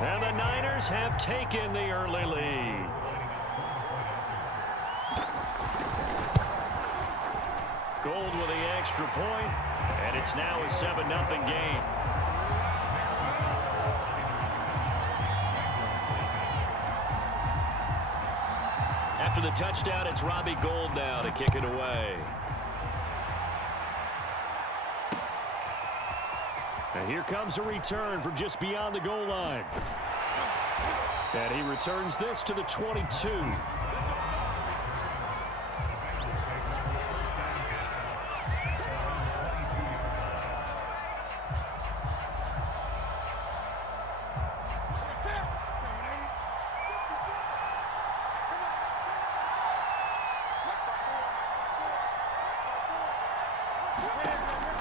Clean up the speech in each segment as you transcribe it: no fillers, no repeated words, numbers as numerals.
And the Niners have taken the early lead. Gold with the extra point, and it's now a 7-0 game. After the touchdown, it's Robbie Gould now to kick it away. And here comes a return from just beyond the goal line. And he returns this to the 22.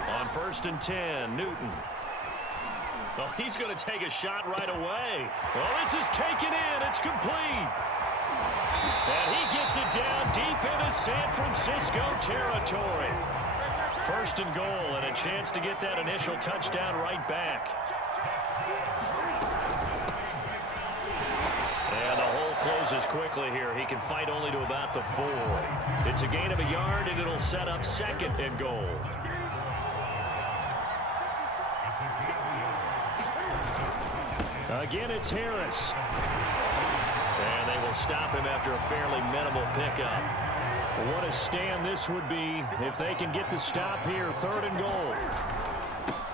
On 1st and 10, Newton. Well, he's going to take a shot right away. Well, this is taken in. It's complete. And he gets it down deep into San Francisco territory. 1st and goal, and a chance to get that initial touchdown right back. And the hole closes quickly here. He can fight only to about the 4. It's a gain of a yard, and it'll set up 2nd and goal. Again, it's Harris. And they will stop him after a fairly minimal pickup. What a stand this would be if they can get the stop here. 3rd and goal.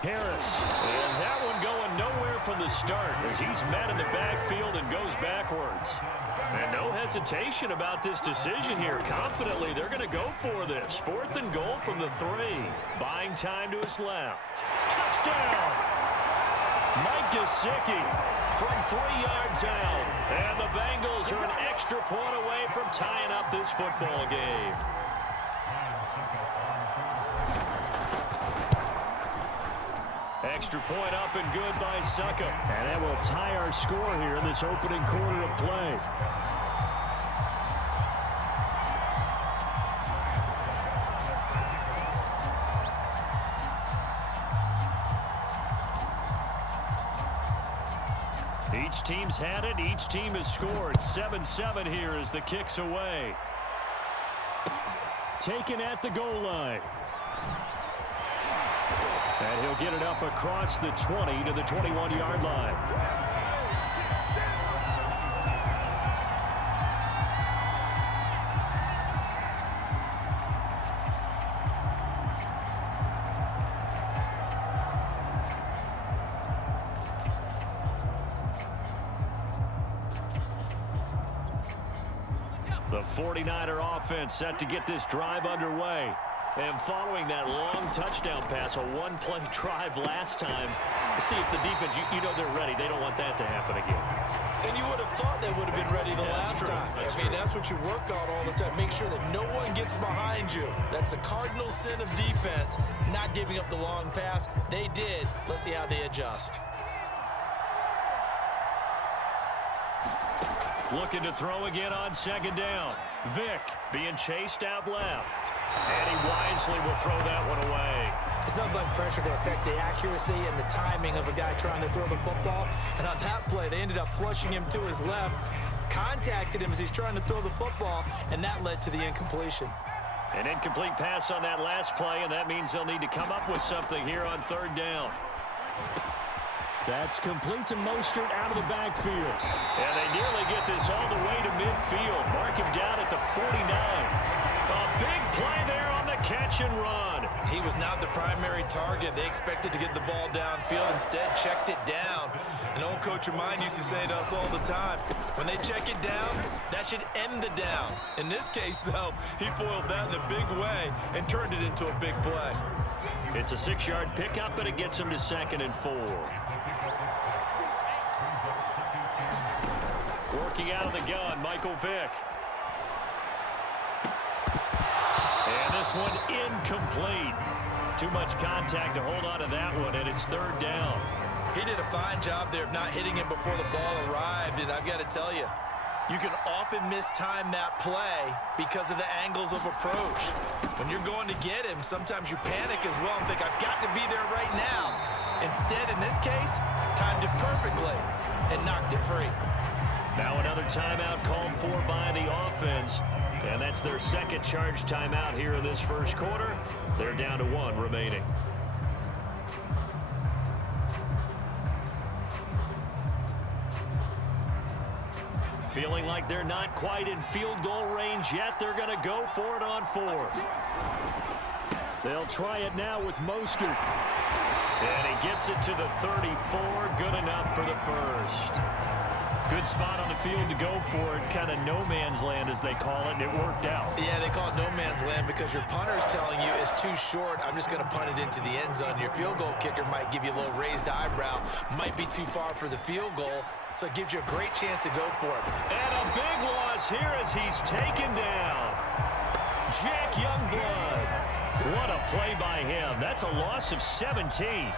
Harris. And that one going nowhere from the start as he's met in the backfield and goes backwards. And no hesitation about this decision here. Confidently, they're going to go for this. 4th and goal from the 3. Buying time to his left. Touchdown! Mike Gesicki from 3 yards out. And the Bengals are an extra point away from tying up this football game. Extra point up and good by Succop. And that will tie our score here in this opening quarter of play. Each team's had it. Each team has scored. 7-7 here as the kick's away. Taken at the goal line. And he'll get it up across the 20 to the 21-yard line. The 49er offense set to get this drive underway. And following that long touchdown pass, a one-play drive last time, see if the defense, you know they're ready. They don't want that to happen again. And you would have thought they would have been ready the last time. I mean, that's what you work on all the time. Make sure that no one gets behind you. That's the cardinal sin of defense, not giving up the long pass. They did. Let's see how they adjust. Looking to throw again on 2nd down. Vick being chased out left. And he wisely will throw that one away. It's nothing but pressure to affect the accuracy and the timing of a guy trying to throw the football. And on that play, they ended up flushing him to his left, contacted him as he's trying to throw the football, and that led to the incompletion. An incomplete pass on that last play, and that means they'll need to come up with something here on 3rd down. That's complete to Mostert out of the backfield. And they nearly get this all the way to midfield. Mark him down at the 49. A big play there on the catch and run. He was not the primary target. They expected to get the ball downfield. Instead, checked it down. An old coach of mine used to say to us all the time, when they check it down, that should end the down. In this case, though, he foiled that in a big way and turned it into a big play. It's a 6-yard pickup, and it gets him to 2nd and 4. Working out of the gun, Michael Vick. And this one incomplete. Too much contact to hold on to that one, and it's 3rd down. He did a fine job there of not hitting him before the ball arrived, and I've got to tell you, you can often mistime that play because of the angles of approach. When you're going to get him, sometimes you panic as well and think, I've got to be there right now. Instead, in this case, timed it perfectly. And and knocked it free. Now another timeout called for by the offense. And that's their second charge timeout here in this first quarter. They're down to 1 remaining. Feeling like they're not quite in field goal range yet. They're going to go for it on 4th. They'll try it now with Mostert. And he gets it to the 34. Good enough for the first. Good spot on the field to go for it. Kind of no man's land, as they call it, and it worked out. Yeah, they call it no man's land because your punter is telling you it's too short. I'm just going to punt it into the end zone. Your field goal kicker might give you a little raised eyebrow. Might be too far for the field goal, so it gives you a great chance to go for it. And a big loss here as he's taken down. Jack Youngblood. What a play by him. That's a loss of 17.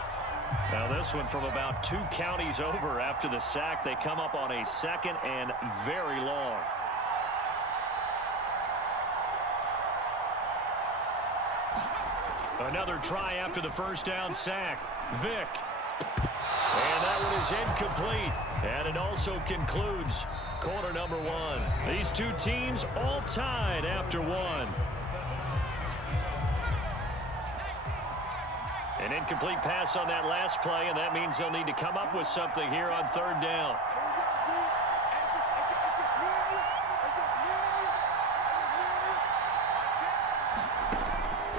Now this one from about 2 counties over after the sack. They come up on a 2nd and very long. Another try after the first down sack. Vick. And that one is incomplete. And it also concludes quarter number 1. These two teams all tied after 1. An incomplete pass on that last play, and that means they'll need to come up with something here on 3rd down.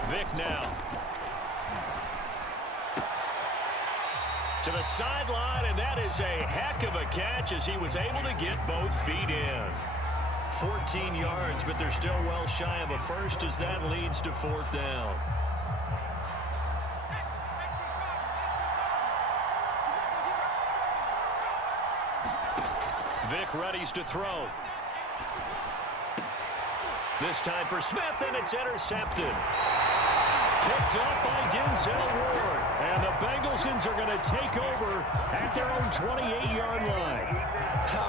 Vick now. To the sideline, and that is a heck of a catch as he was able to get both feet in. 14 yards, but they're still well shy of a first as that leads to 4th down. Vick readies to throw. This time for Smith, and it's intercepted. Picked up by Denzel Ward. And the Bengalsons are going to take over at their own 28-yard line.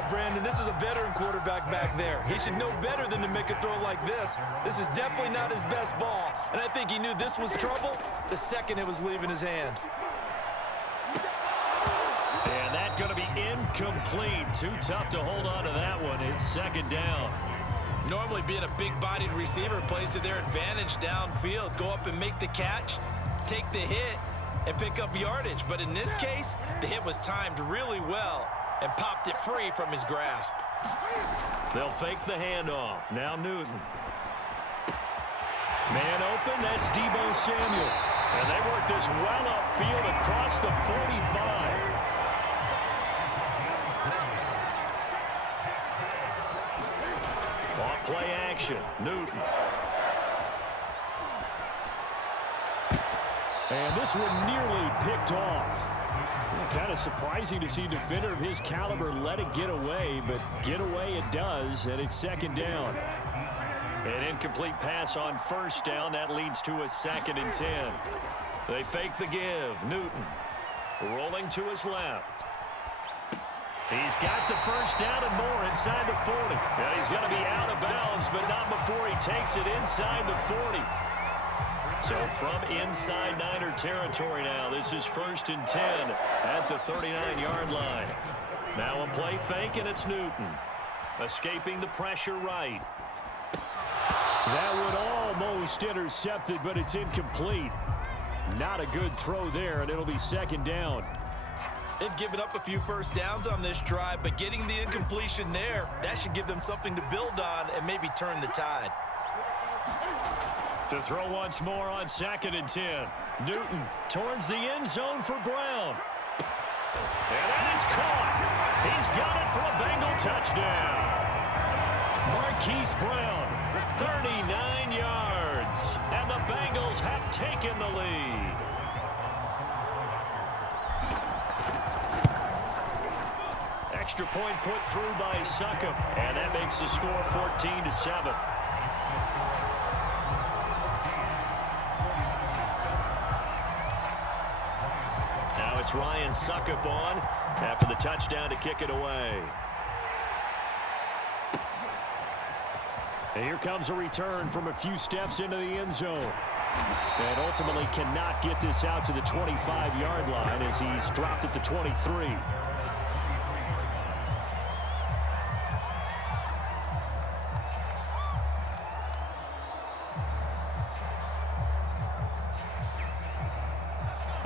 Brandon, this is a veteran quarterback back there. He should know better than to make a throw like this. This is definitely not his best ball. And I think he knew this was trouble the second it was leaving his hand. And that's going to be incomplete. Too tough to hold on to that one. It's 2nd down. Normally being a big-bodied receiver plays to their advantage downfield. Go up and make the catch, take the hit, and pick up yardage. But in this case, the hit was timed really well and popped it free from his grasp. They'll fake the handoff. Now Newton. Man open, that's Deebo Samuel. And they work this well upfield across the 45. Off play action, Newton. And this one nearly picked off. Kind of surprising to see a defender of his caliber let it get away, but get away it does, and it's 2nd down. An incomplete pass on 1st down. That leads to a 2nd and 10. They fake the give. Newton rolling to his left. He's got the first down and more inside the 40. And he's going to be out of bounds, but not before he takes it inside the 40. So from inside Niner territory now, this is 1st and 10 at the 39-yard line. Now a play fake, and it's Newton. Escaping the pressure right. That would almost intercepted, but it's incomplete. Not a good throw there, and it'll be 2nd down. They've given up a few first downs on this drive, but getting the incompletion there, that should give them something to build on and maybe turn the tide. To throw once more on 2nd and 10. Newton towards the end zone for Brown. And that is caught. He's got it for a Bengal touchdown. Marquise Brown, 39 yards. And the Bengals have taken the lead. Extra point put through by Succop. And that makes the score 14-7. It's Ryan Succop on after the touchdown to kick it away. And here comes a return from a few steps into the end zone. And ultimately cannot get this out to the 25-yard line as he's dropped at the 23.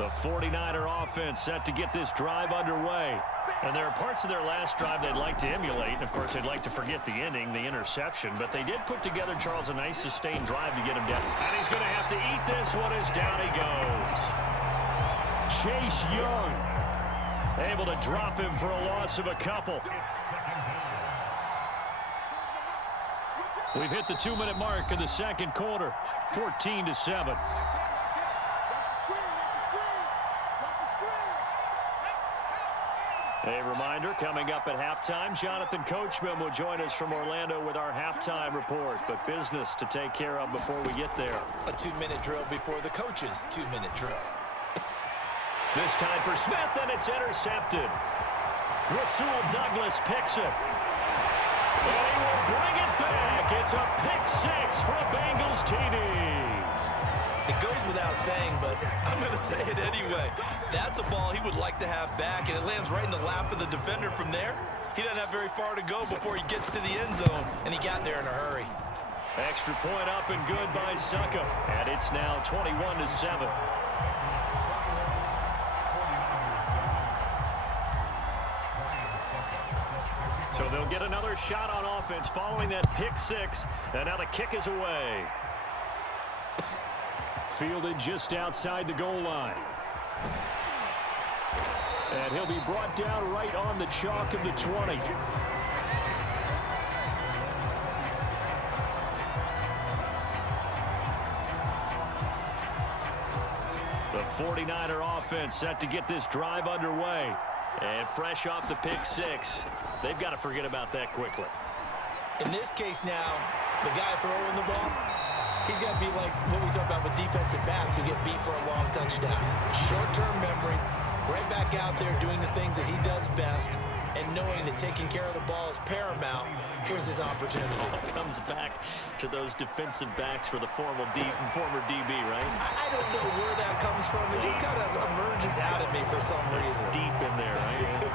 The 49er offense set to get this drive underway. And there are parts of their last drive they'd like to emulate. And, of course, they'd like to forget the ending, the interception. But they did put together, Charles, a nice sustained drive to get him down. And he's going to have to eat this one as down he goes. Chase Young able to drop him for a loss of a couple. We've hit the 2-minute mark in the second quarter, 14-7. A reminder, coming up at halftime, Jonathan Coachman will join us from Orlando with our halftime report. But business to take care of before we get there. A 2-minute drill before the coach's 2-minute drill. This time for Smith, and it's intercepted. Rasul Douglas picks it. And he will bring it back. It's a pick six for a Bengals TD. It goes without saying, but I'm going to say it anyway. That's a ball he would like to have back, and it lands right in the lap of the defender from there. He doesn't have very far to go before he gets to the end zone, and he got there in a hurry. Extra point up and good by Succo, and it's now 21-7. So they'll get another shot on offense following that pick six, and now the kick is away. Fielded just outside the goal line. And he'll be brought down right on the chalk of the 20. The 49er offense set to get this drive underway. And fresh off the pick six, they've got to forget about that quickly. In this case now, the guy throwing the ball, he's got to be like what we talk about with defensive backs who get beat for a long touchdown. Short-term memory, right back out there doing the things that he does best, and knowing that taking care of the ball is paramount. Here's his opportunity. Comes back to those defensive backs for the former DB, right? I don't know where that comes from. It just kind of emerges out at me for some reason. It's deep in there, right?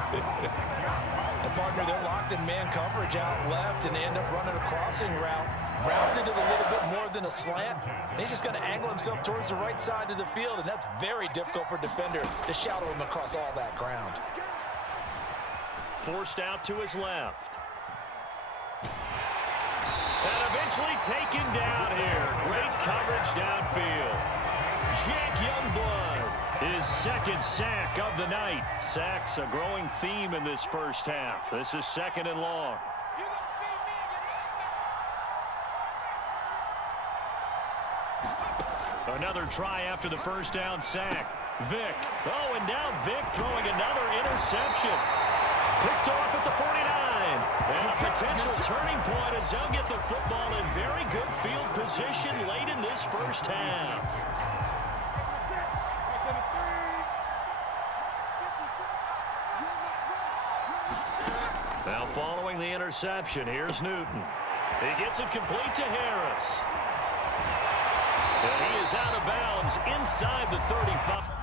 And partner, they're locked in man coverage out left, and they end up running a crossing route. Rounded it a little bit more than a slant. And he's just going to angle himself towards the right side of the field, and that's very difficult for a defender to shadow him across all that ground. Forced out to his left. And eventually taken down here. Great coverage downfield. Jake Youngblood, his second sack of the night. Sacks a growing theme in this first half. This is second and long. Another try after the first down sack. Vick. Oh, and now Vick throwing another interception. Picked off at the 49. And a potential turning point as they'll get the football in very good field position late in this first half. Now following the interception, here's Newton. He gets it complete to Harris. And he is out of bounds inside the 35.